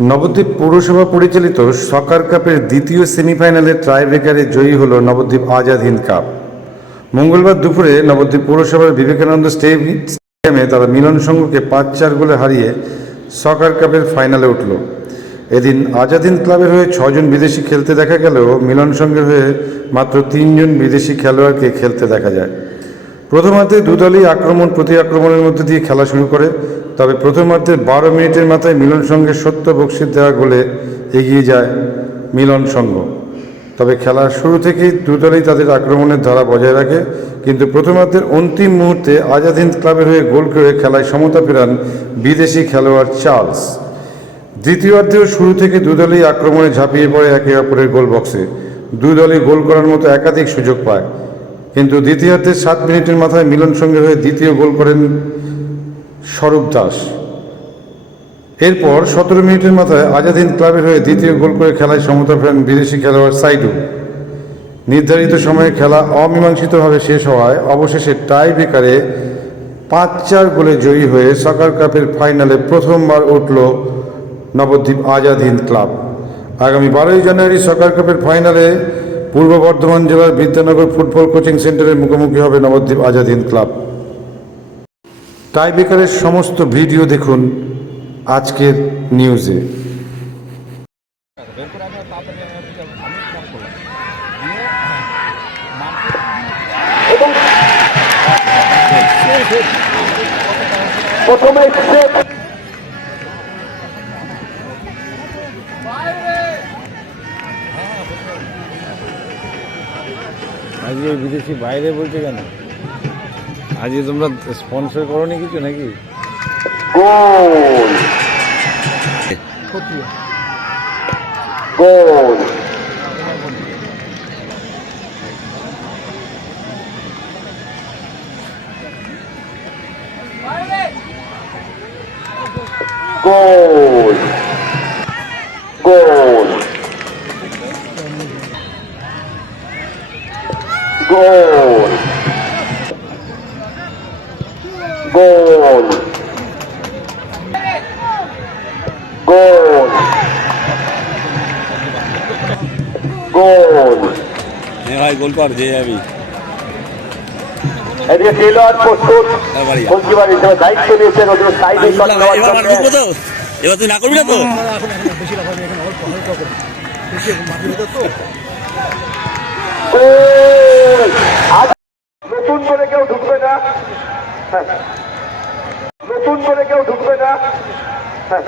নবদ্বীপ পৌরসভা পরিচালিত সকার কাপের দ্বিতীয় সেমিফাইনালে ট্রাইব্রেকারে জয়ী হল নবদ্বীপ আজাদ হিন্দ কাপ। মঙ্গলবার দুপুরে নবদ্বীপ পৌরসভার বিবেকানন্দ স্টেডিয়ামে তারা মিলন সংঘকে পাঁচ চার গোলে হারিয়ে সকার কাপের ফাইনালে উঠল। এদিন আজাদ হিন্দ ক্লাবের হয়ে ছজন বিদেশি খেলতে দেখা গেলেও মিলন সংঘের হয়ে মাত্র তিনজন বিদেশি খেলোয়াড়কে খেলতে দেখা যায়। প্রথমার্ধে দুদলই আক্রমণ, প্রতি আক্রমণের মধ্যে দিয়ে খেলা শুরু করে। তবে প্রথমার্ধে বারো মিনিটের মাথায় মিলন সঙ্গে সত্য বক্সির দেওয়া গোলে এগিয়ে যায় মিলন সংঘ। তবে খেলার শুরু থেকেই দুদলই তাদের আক্রমণের ধারা বজায় রাখে। কিন্তু প্রথমার্ধের অন্তিম মুহূর্তে আজাদ হিন্দ ক্লাবের হয়ে গোল করে খেলায় সমতা ফেরান বিদেশি খেলোয়াড় চার্লস। দ্বিতীয়ার্ধেও শুরু থেকে দুদলই আক্রমণে ঝাঁপিয়ে পড়ে একে অপরের গোল বক্সে। দুই দলই গোল করার মতো একাধিক সুযোগ পায়। কিন্তু দ্বিতীয়ার্ধের সাত মিনিটের মাথায় মিলন সঙ্গে হয়ে দ্বিতীয় গোল করেন স্বরূপ দাস। এরপর সতেরো মিনিটের মাথায় আজাদিন ক্লাবের হয়ে দ্বিতীয় গোল করে খেলায় সমতা ফেরেন বিদেশি খেলোয়াড় সাইডু নির্ধারিত সময়ে খেলা অমীমাংসিতভাবে শেষ হওয়ায় অবশেষে টাই ব্রেকারে পাঁচ চার গোলে জয়ী হয়ে সকার কাপের ফাইনালে প্রথমবার উঠল নবদ্বীপ আজাদ হিন্দ ক্লাব। আগামী বারোই জানুয়ারি সকার কাপের ফাইনালে পূর্ব বর্ধমান জেলার বিদ্যানগর ফুটবল কোচিং সেন্টারের মুখোমুখি হবে নবদ্বীপ আজাদ হিন্দ ক্লাব। টাই ব্রেকারের সমস্ত ভিডিও দেখুন আজকের নিউজে। বের আজকে বিদেশি বাইরে বলছে কেন? আজকে তোমরা স্পন্সর করো কিছু নাকি? গোল গোল গোল গোল গোল গোল গোল গোল ভাই গোল কর যে যাবি এদিকে টেলর প্রস্তুত হ্যাঁ। গোলকিপার হিসেবে দায়িত্ব নিয়েছেন ওদের সাইডে শট নেওয়ার এবার জন্য এবার তুই না করবি না তো? গোল! নতুন করে কেউ ঢুকবে না। নতুন করে কেউ ঢুকবে না হ্যাঁ।